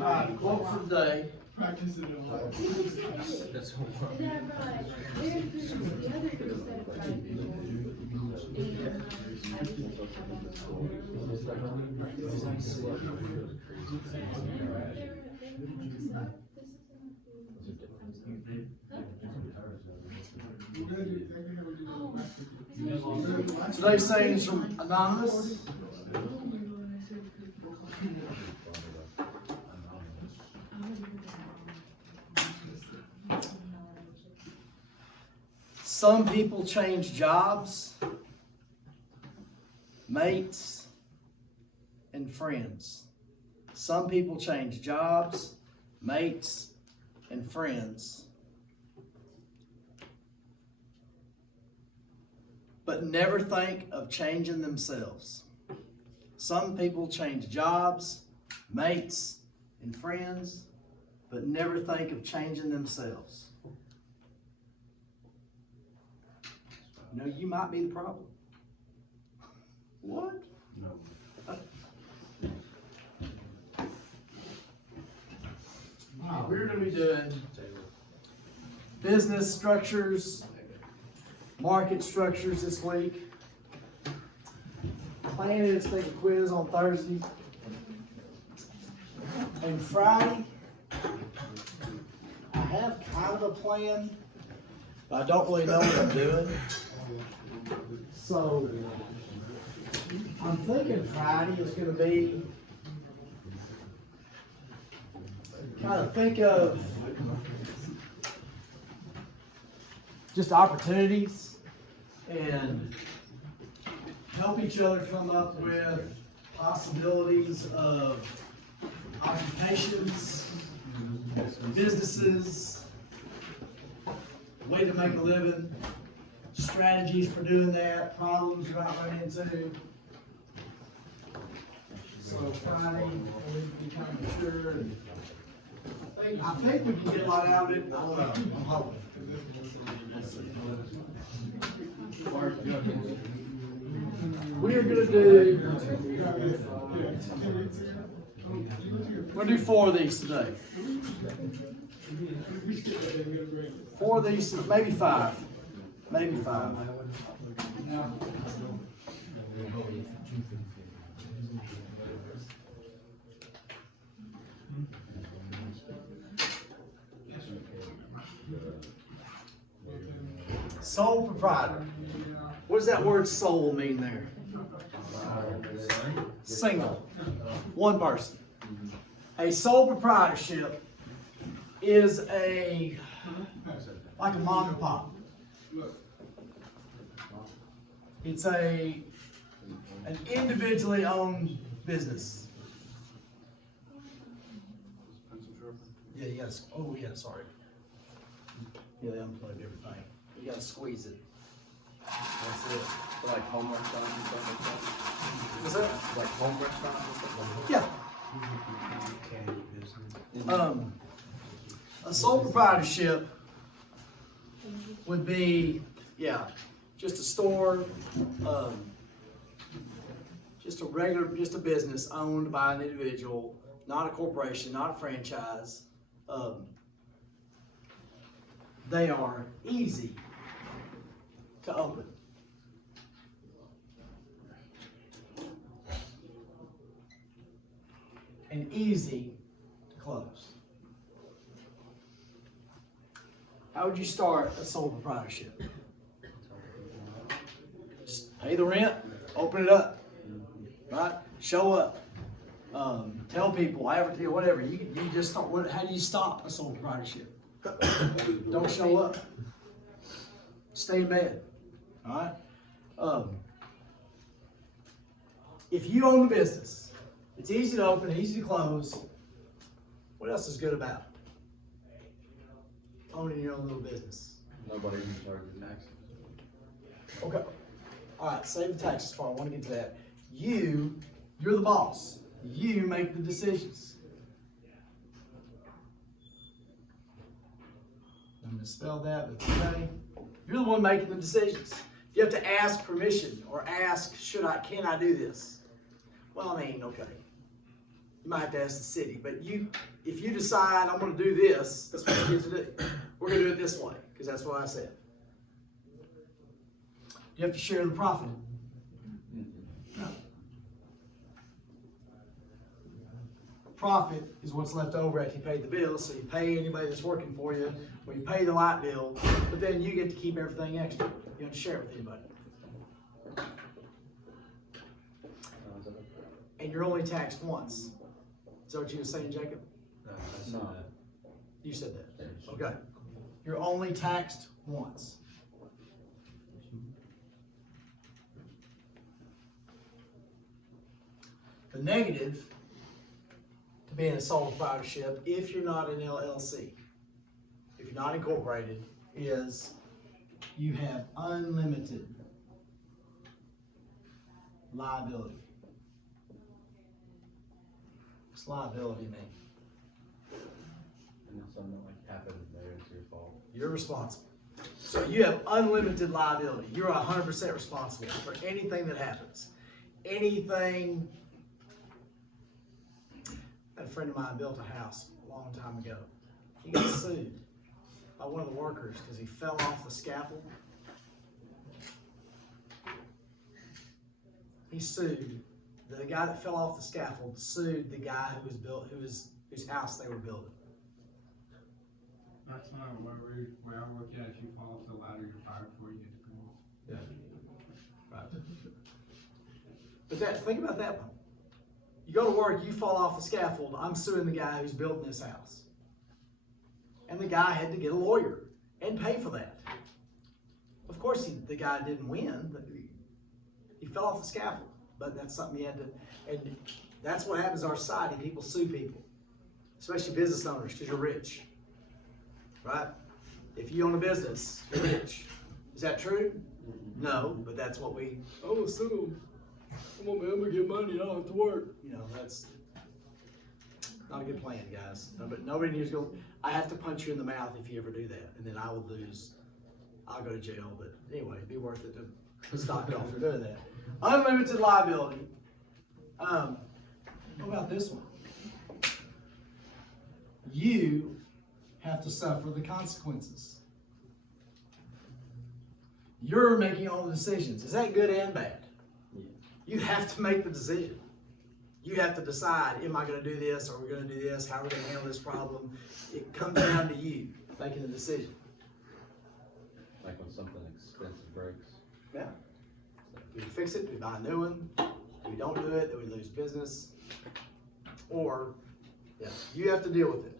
Alright, quote for the day. Practice it a lot. That's Today's saying is from Anonymous. Some people change jobs, mates, and friends. Some people change jobs, mates, and friends, but never think of changing themselves. Some people change jobs, mates, and friends, but never think of changing themselves. You know, you might be the problem. What? No. We're going to be doing business structures, market structures this week. Plan is to take a quiz on Thursday. And Friday, I have kind of a plan, but I don't really know what I'm doing. So, I'm thinking Friday is going to be, kind of think of just opportunities and help each other come up with possibilities of occupations, businesses, way to make a living, strategies for doing that, problems you might run into. So Friday, we'll be kind of mature. And I think we can get a lot out of it. I don't know. I'm hoping. We are going to do. We're going to do 4 of these today. 4 of these, maybe 5. Maybe 5. Sole proprietor. What does that word soul mean there? Single. One person. A sole proprietorship is like a mom and pop. It's an individually owned business. Yeah, you gotta, oh yeah, sorry. Yeah, they unplugged everything. You gotta squeeze it. That's it. Like home restaurants and stuff like that. What's that? Like home restaurants and stuff like that. Yeah. A sole proprietorship would be, yeah, just a store, just a business owned by an individual, not a corporation, not a franchise. They are easy to open. And easy to close. How would you start a sole proprietorship? Just pay the rent, open it up, right? Show up, tell people, advertise, whatever. You just start. How do you stop a sole proprietorship? Don't show up. Stay in bed. All right. If you own the business, it's easy to open, easy to close. What else is good about it? Owning your own little business. Nobody can charge you taxes. Okay. All right, save the taxes part. I want to get to that. You're the boss. You make the decisions. I'm going to spell that, but today, you're the one making the decisions. You have to ask permission or ask, can I do this? Well, I mean, okay. You might have to ask the city, but if you decide I'm gonna do this, that's what you get to do. We're gonna do it this way, because that's what I said. You have to share the profit. No. Profit is what's left over after you pay the bill, so you pay anybody that's working for you, or you pay the light bill, but then you get to keep everything extra. You don't have to share it with anybody. And you're only taxed once. Is that what you were saying, Jacob? No. You said that. Okay. You're only taxed once. The negative to being a sole proprietorship, if you're not an LLC, if you're not incorporated, is you have unlimited liability. What's liability mean? And if something like happens there, it's your fault. You're responsible. So you have unlimited liability. You're 100% responsible for anything that happens. Anything. A friend of mine built a house a long time ago. He got sued by one of the workers because he fell off the scaffold. He sued. The guy that fell off the scaffold sued the guy whose house they were building. That's not what we all look at. If you fall off the ladder, you're fired before you get to go. Yeah. Right. But think about that one. You go to work, you fall off the scaffold, I'm suing the guy who's building this house. And the guy had to get a lawyer and pay for that. Of course, the guy didn't win, but he fell off the scaffold. But that's something he had to, and that's what happens in our society. People sue people, especially business owners, because you're rich. Right? If you own a business, you're rich. Is that true? No, but that's what I'm gonna sue them. I'm gonna get money, I don't have to work. You know, that's not a good plan, guys. But nobody needs to go, I have to punch you in the mouth if you ever do that, and then I will lose, I'll go to jail, but anyway, it'd be worth it to stop y'all from doing that. Unlimited liability. What about this one? You have to suffer the consequences. You're making all the decisions. Is that good and bad? Yeah. You have to make the decision. You have to decide, am I going to do this? Are we going to do this? How are we going to handle this problem? It comes down to you making the decision. Like when something expensive breaks. Yeah. Do we fix it? Do we buy a new one? If we don't do it, then we lose business. Or, yeah, you have to deal with it.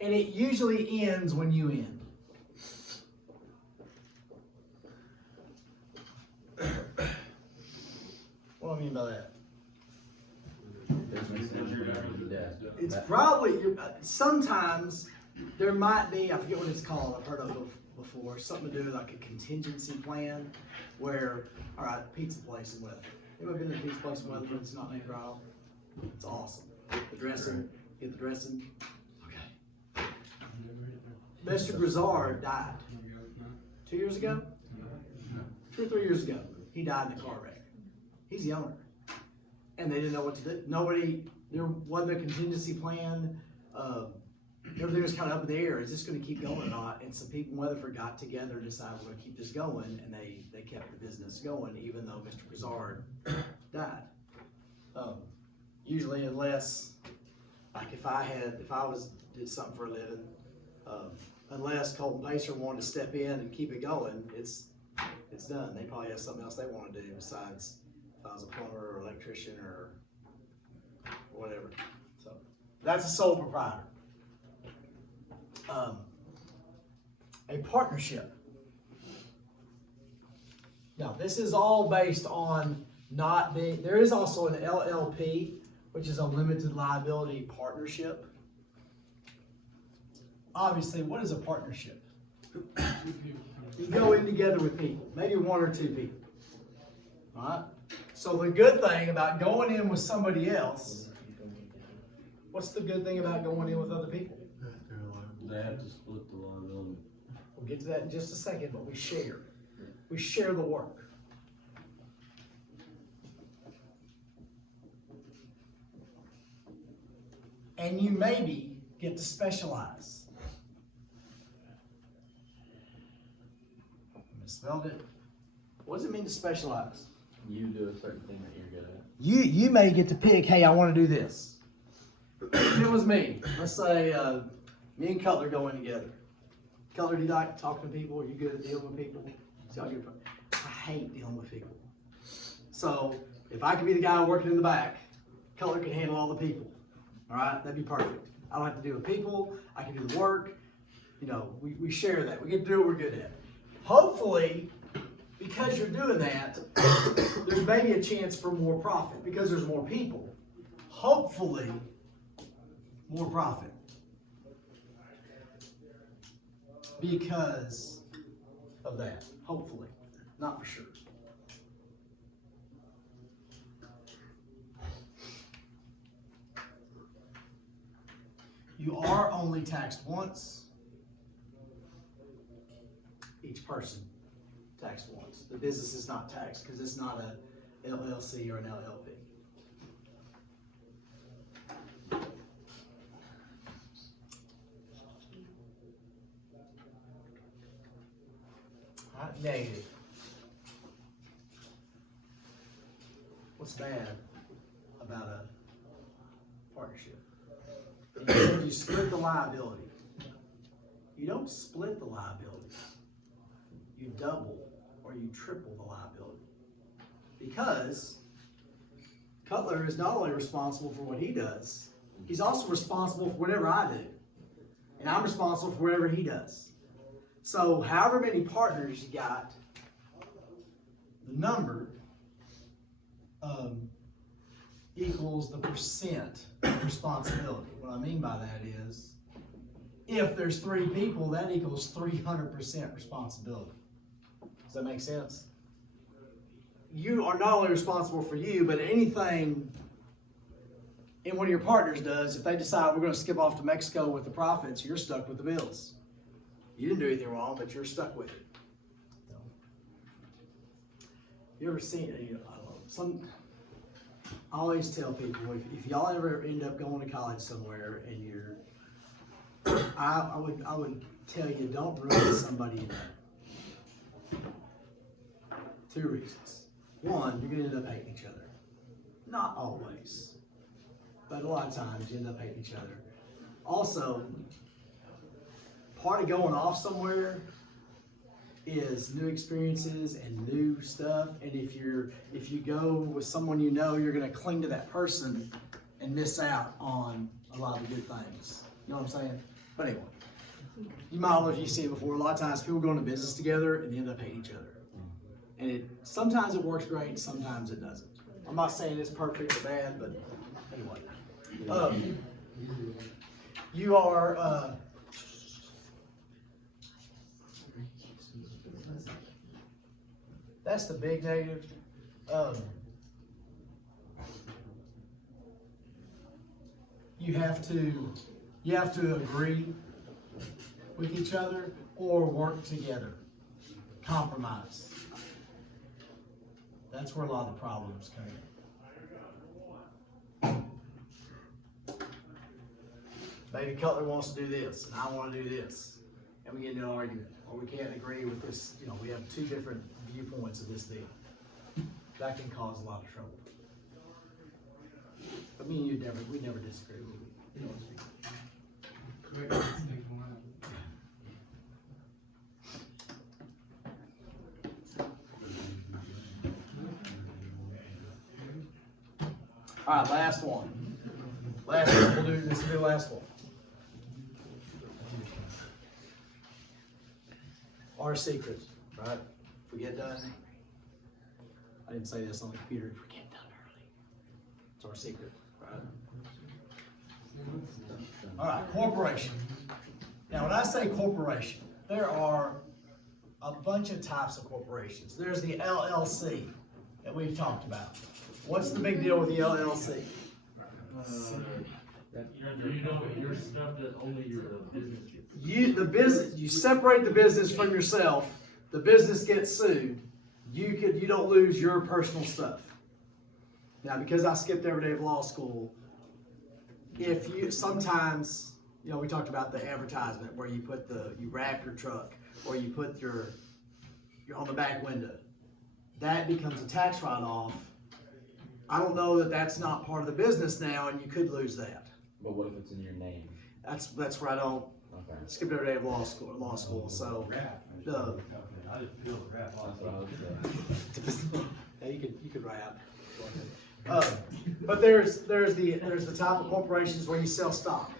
And it usually ends when you end. What do I mean by that? Business and death. It's probably, sometimes there might be, I forget what it's called, I've heard of it before, something to do with like a contingency plan where, all right, pizza place in Weatherford. Anybody been to a pizza place in Weatherford? It's not named Ryle. It's awesome. The dressing, get the dressing. Okay. Mr. Grizzard died 2 years ago? 2 or 3 years ago. He died in a car wreck. He's the owner. And they didn't know what to do. There wasn't a contingency plan. Everything was kind of up in the air. Is this going to keep going or not? And some people in Weatherford got together and decided we're going to keep this going, and they kept the business going even though Mr. Grizzard died. Usually, unless, like if I did something for a living, unless Colton Pacer wanted to step in and keep it going, it's done. They probably have something else they want to do besides if I was a plumber or electrician or whatever. So that's a sole proprietor. A partnership. Now, this is all based on not being, there is also an LLP, which is a limited liability partnership. Obviously, what is a partnership? You go in together with people, maybe 1 or 2 people. All right? So the good thing about going in with somebody else, what's the good thing about going in with other people? They have to split the liability. We'll get to that in just a second, but we share. We share the work. and you maybe get to specialize. Misspelled it. What does it mean to specialize? You do a certain thing that you're good at. You may get to pick, hey, I want to do this. If it was me, let's say me and Cutler go in together. Cutler, do you like talking to people? Are you good at dealing with people? See, I hate dealing with people. So if I could be the guy working in the back, Cutler can handle all the people. All right, that'd be perfect. I don't have to deal with people. I can do the work. You know, we share that. We get to do what we're good at. Hopefully, because you're doing that, there's maybe a chance for more profit because there's more people. Hopefully, more profit. Because of that. Hopefully. Not for sure. You are only taxed once. Each person taxed once. The business is not taxed because it's not a LLC or an LLP. Not negative. What's bad about a partnership? You said you split the liability. You don't split the liability. You double or you triple the liability. Because Cutler is not only responsible for what he does, he's also responsible for whatever I do. And I'm responsible for whatever he does. So however many partners you got, the number equals the percent responsibility. What I mean by that is, if there's 3 people, that equals 300% responsibility. Does that make sense? You are not only responsible for you, but anything in one of your partners does, if they decide we're going to skip off to Mexico with the profits, you're stuck with the bills. You didn't do anything wrong, but you're stuck with it. You ever seen, you know, I don't know, I always tell people, if y'all ever end up going to college somewhere and you're, I would tell you, don't ruin somebody in that. 2 reasons. One, you're going to end up hating each other. Not always, but a lot of times you end up hating each other. Also, part of going off somewhere is new experiences and new stuff. And if you go with someone you know, you're going to cling to that person and miss out on a lot of the good things. You know what I'm saying? But anyway, you might know if you've seen it before. A lot of times people go into business together and they end up hating each other. And sometimes it works great, sometimes it doesn't. I'm not saying it's perfect or bad, but anyway. You are. That's the big negative. You have to agree with each other or work together. Compromise. That's where a lot of the problems come in. Maybe Cutler wants to do this, and I want to do this, and we get into an argument, or we can't agree with this. You know, we have 2 different viewpoints of this deal. That can cause a lot of trouble. But me and you we never disagree. You know what I'm saying? Quick, take one. All right, last one. Last one. We'll do this. Will be the last one. Our secret, right? If we get done, I didn't say this on the computer. If we get done early, it's our secret, right? All right, corporation. Now, when I say corporation, there are a bunch of types of corporations. There's the LLC that we've talked about. What's the big deal with the LLC? Your stuff that only your business gets. You separate the business from yourself. The business gets sued. You don't lose your personal stuff. Now, because I skipped every day of law school, if you, sometimes, you know, we talked about the advertisement where you put you wrap your truck, or you put you're on the back window. That becomes a tax write-off. I don't know that that's not part of the business now, and you could lose that. But what if it's in your name? That's where I don't, Okay. skipped every day of law school, so. I just feel the rap. That's what I would say. Yeah, you could rap. But there's the type of corporations where you sell stock.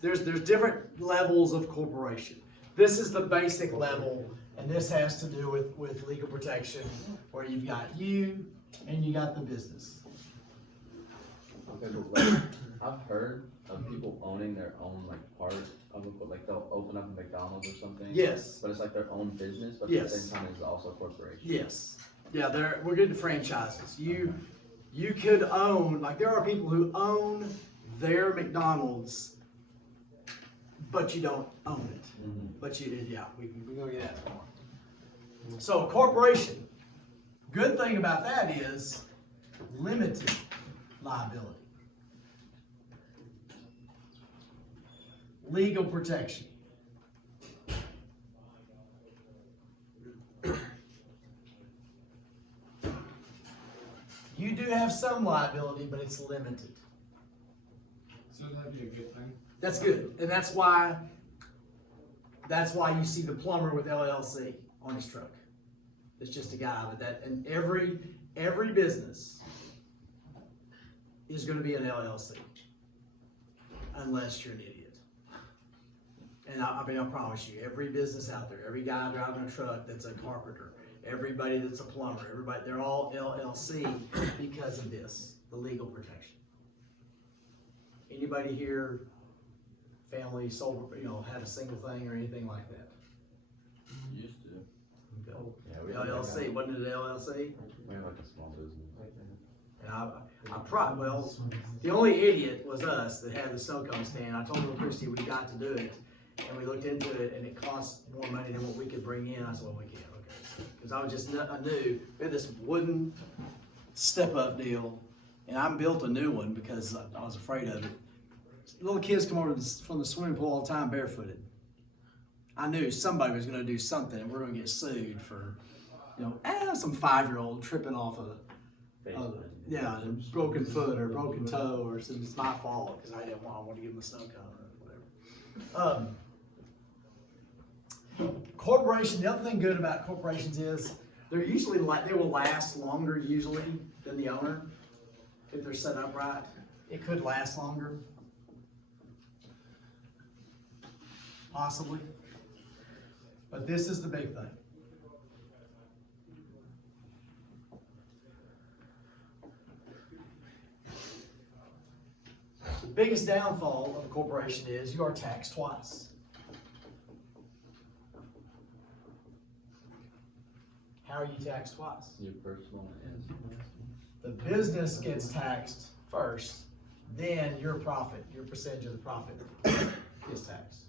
There's different levels of corporation. This is the basic level, and this has to do with legal protection, where you've got you and you got the business. Okay, but like, I've heard of people owning their own like part of it, like they'll open up a McDonald's or something. Yes. But it's like their own business, but at Yes. the same time it's also a corporation. Yes. Yeah, we're getting franchises. You could own, like there are people who own their McDonald's, but you don't own it. Mm-hmm. But we're gonna get that tomorrow. So a corporation, good thing about that is limited liability. Legal protection. You do have some liability, but it's limited. So that'd be a good thing. That's good, and that's why you see the plumber with LLC on his truck. It's just a guy with that, and every business is gonna be an LLC, unless you're an idiot. And I mean, I promise you, every business out there, every guy driving a truck that's a carpenter, everybody that's a plumber, they're all LLC because of this, the legal protection. Anybody here, family, sold, had a single thing or anything like that? Used to. Okay. Yeah, we had LLC, wasn't it an LLC? We had like a small business. And well, the only idiot was us that had the snow cone stand. I told Christy we got to do it, and we looked into it, and it cost more money than what we could bring in. I said, well, we can't, okay. Because I knew we had this wooden step-up deal, and I built a new one because I was afraid of it. Little kids come over from the swimming pool all the time barefooted. I knew somebody was gonna do something, and we're gonna get sued for, some 5-year-old tripping off a broken foot or broken toe, or so it's my fault because I want to give them a snow cone or whatever. Corporation. The other thing good about corporations is they're usually they will last longer usually than the owner if they're set up right. It could last longer, possibly. But this is the big thing. The biggest downfall of a corporation is you are taxed twice. How are you taxed twice? Your personal and The business gets taxed first, then your profit, your percentage of the profit is taxed.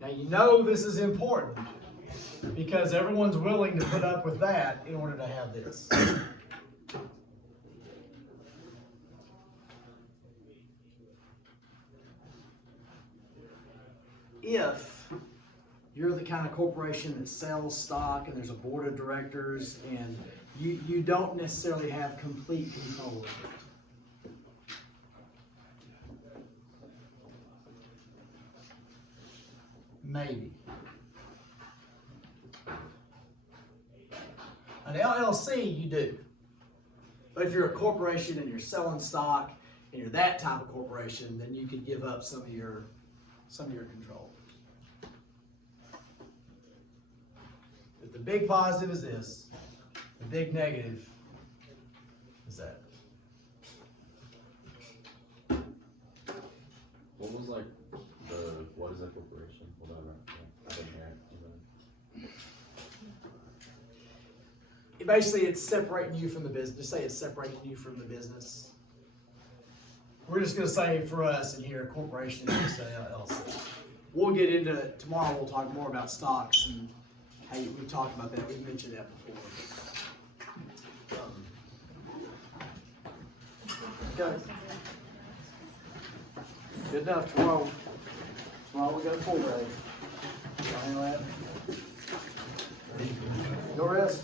Now you know this is important because everyone's willing to put up with that in order to have this. If you're the kind of corporation that sells stock and there's a board of directors and you don't necessarily have complete control of it. Maybe. An LLC, you do. But if you're a corporation and you're selling stock and you're that type of corporation, then you could give up some of your control. But the big positive is this. The big negative is that. what was like what is a corporation? Whatever. I didn't hear it. Basically, it's separating you from the business. Just say it's separating you from the business. We're just going to say for us in here, corporation is just an LLC. We'll get into it tomorrow. We'll talk more about stocks and how we talked about that. We mentioned that before. Okay. Good enough, tomorrow we got a full day. Y'all handle that? Your rest?